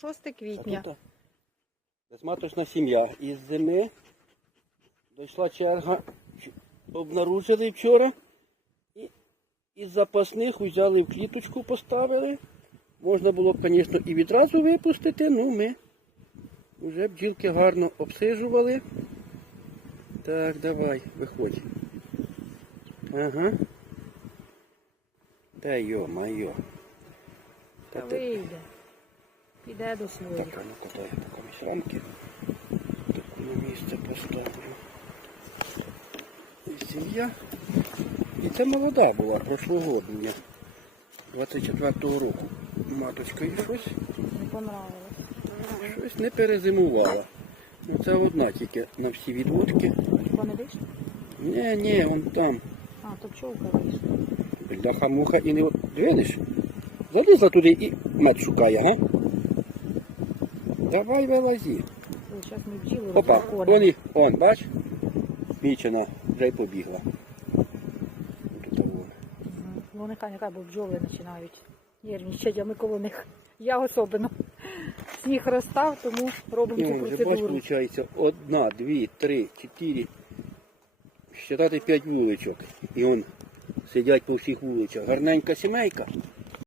6 А квітня. тут безматочна сім'я. Із зими дійшла черга, обнаружили вчора. І із запасних взяли в кліточку, поставили. Можна було б, звісно, і відразу випустити, ну ми вже бджілки гарно обсижували. Так, давай, виходь. Ага. Та йо-майо. Та вийде. Піде до так, своїх. а ну куди я комусь рамки. Таку на місце поставлю. І сім'я. І це молода була, прошлогодня. 24-го року. Маточка і щось, Не понравилось. щось не перезимувала. Ну це одна тільки на всі відводки. Хіба не? Ні, ні, вон там. А, то пчолка вийшла. Бляха муха і не видиш? Залізла туди і мед шукає, га? Давай вилазі. Зараз ми бджіли Опа, вон, он, бач? Мічена, вже й побігла. Тут вон. Ну, нехай, нехай, бо бджоли починають нервничати, а ми коло них. Я особливо. Сніг розстав, тому робимо цю Ну, бач, процедуру. виходить, одна, дві, три, чотири, считати п'ять вуличок. І он сидять по всіх вуличах. Гарненька сімейка.